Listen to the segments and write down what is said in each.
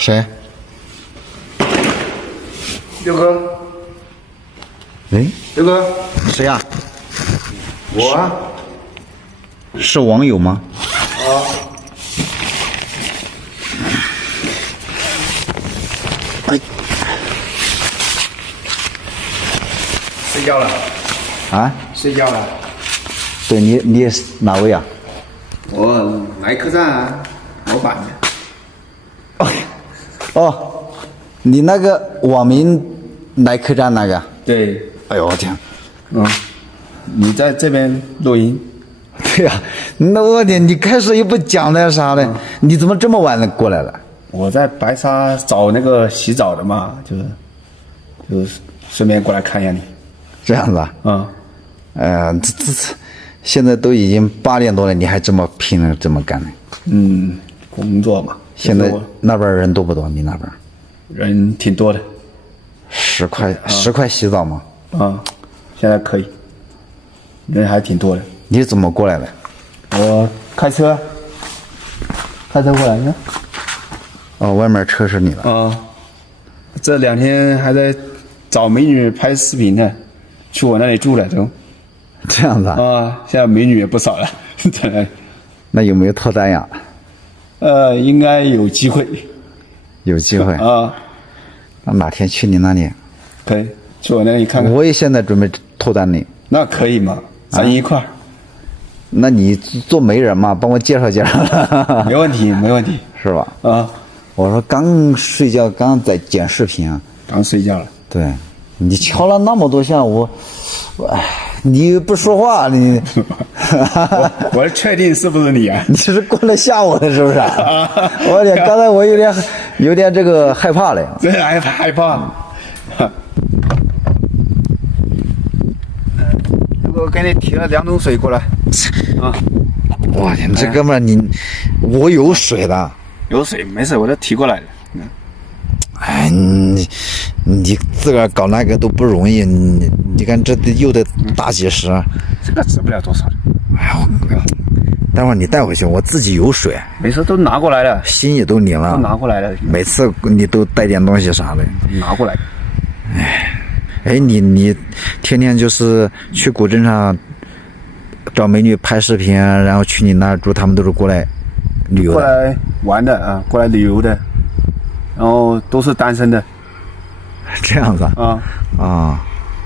谁？刘哥，哎，刘哥，谁呀、我啊，是网友吗？哎，睡觉了，啊，睡觉了。对你是哪位啊？我来客栈啊，老板的。哦，你那个网民来客栈那个？对，哎呦我天！你在这边录音？对呀、那我天，你开始又不讲那啥的，你怎么这么晚了过来了？我在白沙找那个洗澡的嘛，就是顺便过来看一下你。这样子啊？这现在都已经8点多了，你还这么拼了，这么干呢？工作嘛。现在就是我那边人多不多？你那边人挺多的。 10块洗澡吗？现在可以，人还挺多的。你怎么过来的？我开车过来呢。哦，外面车是你的。这2天还在找美女拍视频呢，去我那里住了都。这样子啊？现在美女也不少了，真的。那有没有脱单呀？应该有机会。有机会。那哪天去你那里？可以去我那里看看。我也现在准备脱单呢。那可以吗？咱一块儿。那你做媒人嘛，帮我介绍介绍。没问题，没问题。是吧？我说刚睡觉，刚在剪视频啊。刚睡觉了。对，你敲了那么多下，你不说话，你我确定是不是你啊？你是过来吓我的，是不是？我天，刚才我有点这个害怕了。真害怕。我给你提了2桶水过来。我天，这哥们儿我有水的。有水没事，我都提过来了。哎，你自个儿搞那个都不容易，你看这又得大几十。这个值不了多少的。哎呦，待会儿你带回去，我自己有水。没事，都拿过来了，心也都领了，都拿过来了。每次你都带点东西啥的，拿过来。哎，你天天就是去古镇上找美女拍视频，然后去你那儿住，他们都是过来旅游的。过来玩的啊，过来旅游的，然后都是单身的。这样子啊？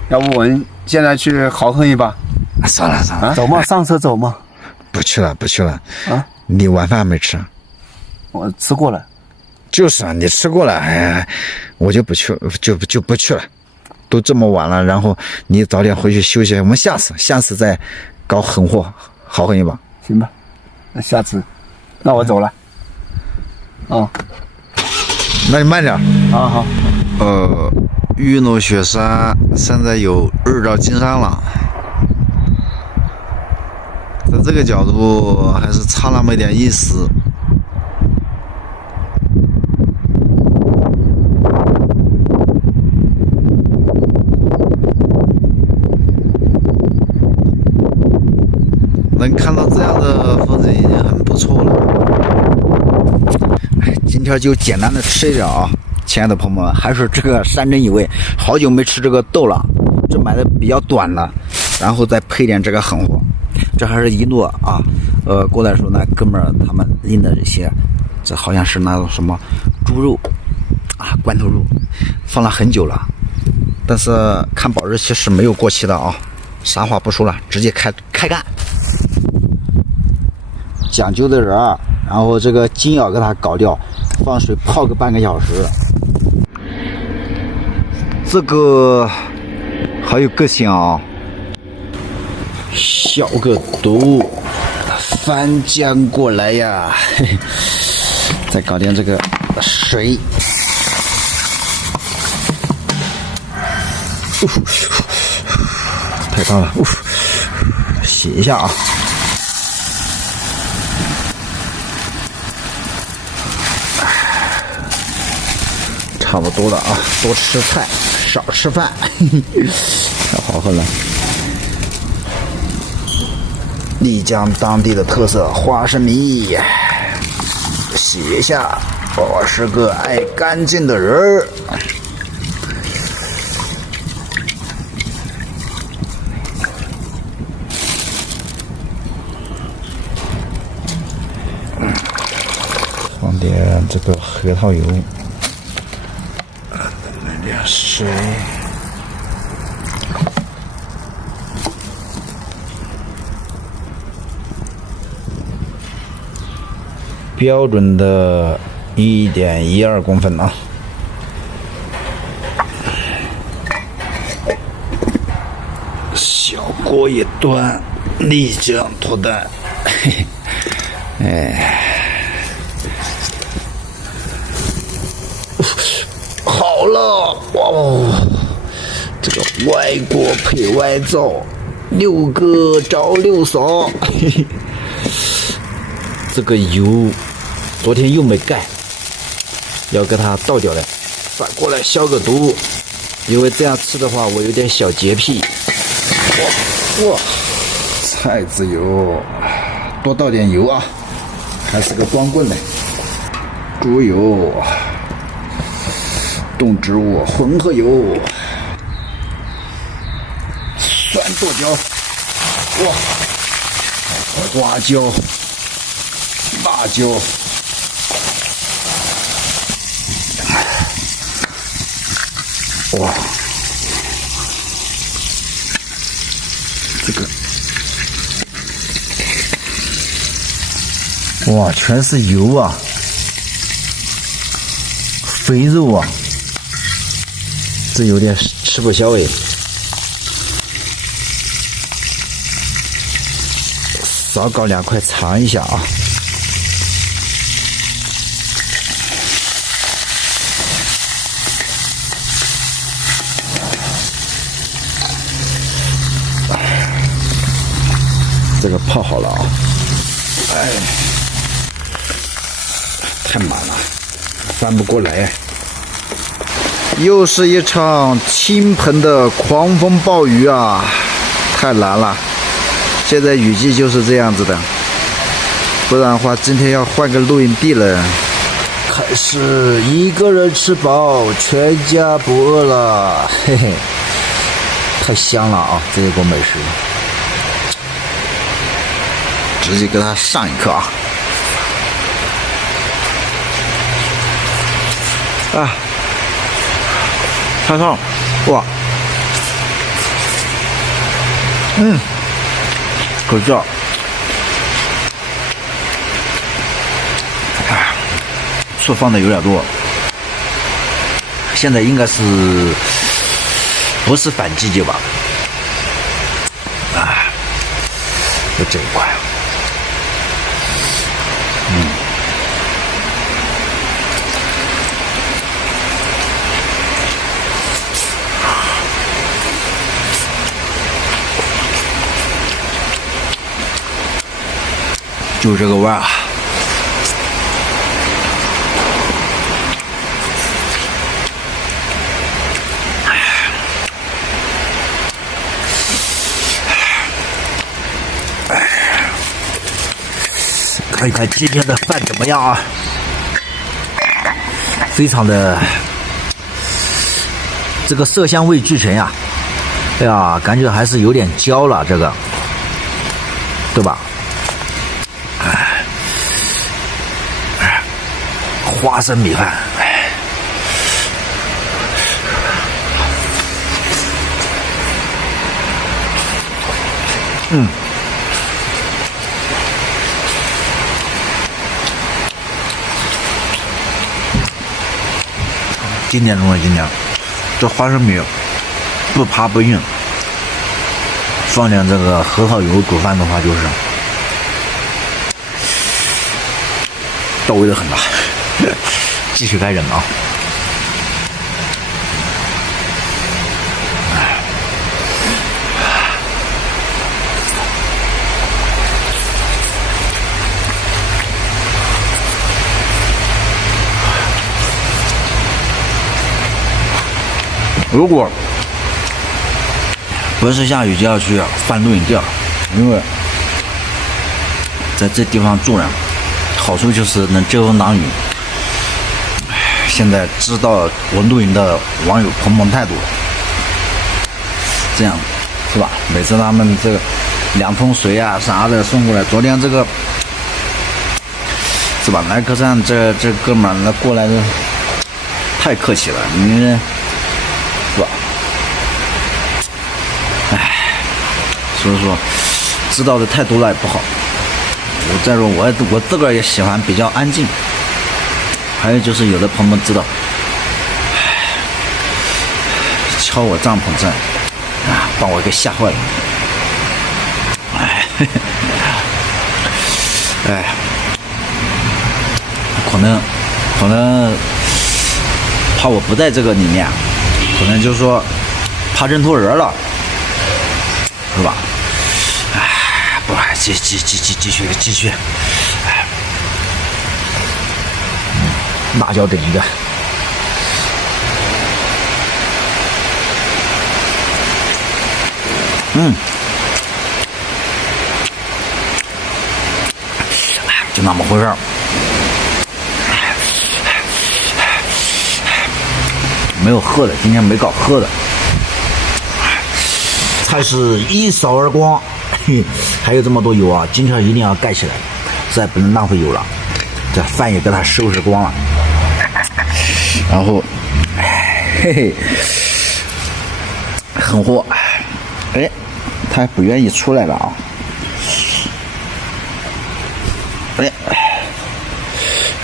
要不我们现在去豪横一把？算了，走嘛，上车走嘛。不去了。你晚饭还没吃？我吃过了。就是啊，你吃过了，哎，我就不去，就不去了。都这么晚了，然后你早点回去休息。我们下次再搞狠货，豪横一把。行吧，那下次，那我走了。那你慢点。好。玉诺雪山现在有2兆金山了，在这个角度还是差那么一点意思。能看到这样的风景已经很不错了。今天就简单的吃一点啊，亲爱的朋友们，还是这个山珍一味，好久没吃这个豆了，这买的比较短的，然后再配点这个狠货，这还是一诺啊。过来的时候呢，哥们儿他们拎的这些，这好像是那种什么猪肉啊，罐头肉，放了很久了，但是看保质期是没有过期的啊。啥话不说了，直接开干。讲究的人儿，然后这个筋要给它搞掉，放水泡个半个小时。这个好有个性啊！小个肚翻江过来呀！嘿嘿，再搞点这个水。太烫了，洗一下啊。差不多了啊，多吃菜，少吃饭，太好喝了。丽江当地的特色花生米，洗一下，我是个爱干净的人儿。放点这个核桃油，来点水。标准的1.12公分啊，小锅一端，立将脱单。哎，好了，哇，这个外锅配外灶，6个照6扫。这个油昨天又没盖，要给它倒掉了，反过来消个毒，因为这样吃的话我有点小洁癖。哇，菜籽油，多倒点油啊，还是个光棍呢。猪油，动植物混合油，酸剁椒，哇，花椒。辣椒，哇，这个，哇，全是油啊，肥肉啊，这有点吃不消哎。少搞2块尝一下啊。这个泡好了啊，哎，太满了，翻不过来。又是一场倾盆的狂风暴雨啊，太难了。现在雨季就是这样子的，不然的话今天要换个露营地了。开始一个人吃饱，全家不饿了，嘿嘿，太香了啊！这一锅美食。直接给它上一颗啊！啊，太烫，哇，可笑，醋放的有点多，现在应该是不是反季节吧？啊，就这一块。就这个味儿啊！看一看今天的饭怎么样啊？非常的这个色香味俱全呀！哎呀，感觉还是有点焦了，这个，对吧？花生米饭，经典中的经典。这花生米不爬不硬，放点这个核桃油煮饭的话，就是到位的很吧。继续开整啊！如果不是下雨就要去翻露营地，因为在这地方住呢，好处就是能遮风挡雨。现在知道我露营的网友朋友态度了，这样是吧？每次他们这个2桶水啊啥的送过来，昨天这个是吧？来客栈这哥们儿过来的太客气了，你是吧？哎，所以说知道的太多了也不好。我再说我自个儿也喜欢比较安静。还有就是有的朋友知道，敲我帐篷这啊，把我给吓坏了。哎，可能怕我不在这个里面，可能就是说怕认错人了，是吧？哎，不，继续，哎。辣椒这一个，就那么回事儿。没有喝的，今天没搞喝的。菜是一扫而光，还有这么多油啊！今天一定要盖起来，实在不能浪费油了。这饭也给它收拾光了。然后，嘿嘿，狠货，哎，他还不愿意出来了啊！哎，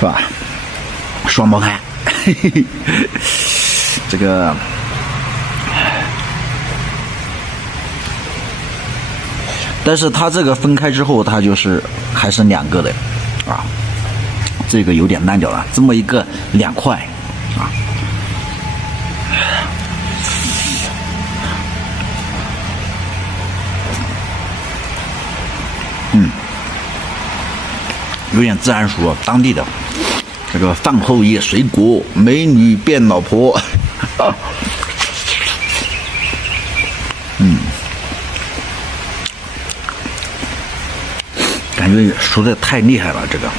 是吧？双胞胎，嘿嘿，这个，但是他这个分开之后，他就是还是2个的啊，这个有点烂掉了，这么一个2块。啊，有点自然熟，当地的这个饭后野水果，美女变老婆，感觉熟的太厉害了，这个。